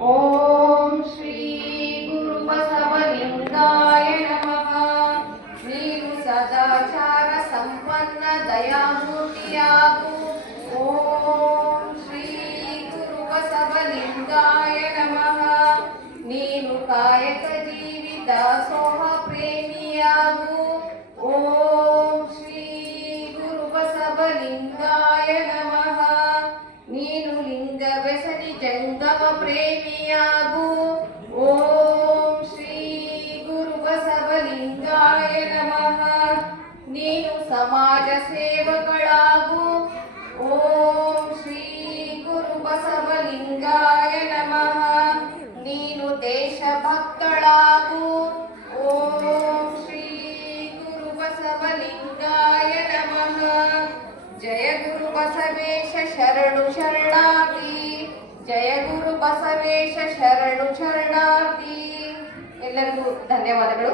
ಓಂ ಶ್ರೀ ಗುರು ಬಸವಲಿಂಗಾಯ ನಮಃ. ನೀನು ಸದಾಚಾರ ಸಂಪನ್ನ ದಯಾಮೂರ್ತಿಯಾಗು. ಓಂ ಶ್ರೀ ಗುರು ಬಸವಲಿಂಗಾಯ ನಮಃ. ನೀನು ಸೋಹ ಪ್ರೇಮಿಯಾಗು. ಓಂ ಶ್ರೀ ಗುರು ಬಸವಲಿಂಗಾಯ ಪ್ರೇಮಿಯಾಗು. ಓಂ ಶ್ರೀ ಗುರು ಬಸವಲಿಂಗಾಯ ನಮಃ. ನೀನು ಸಮಾಜ ಸೇವಕಳಾಗು. ಓಂ ಶ್ರೀ ಗುರು ಬಸವಲಿಂಗಾಯ ನಮಃ. ನೀನು ದೇಶಭಕ್ತಳಾಗು. ಓಂ ಶ್ರೀ ಗುರು ಬಸವಲಿಂಗಾಯ ನಮಃ. ಜಯ ಗುರು ಬಸವೇಶ ಶರಣು ಶರಣಾಗಿ. ಜಯ ಗುರು ಬಸವೇಶ ಶರಣು ಶರಣಾರ್ಥಿ. ಎಲ್ಲರಿಗೂ ಧನ್ಯವಾದಗಳು.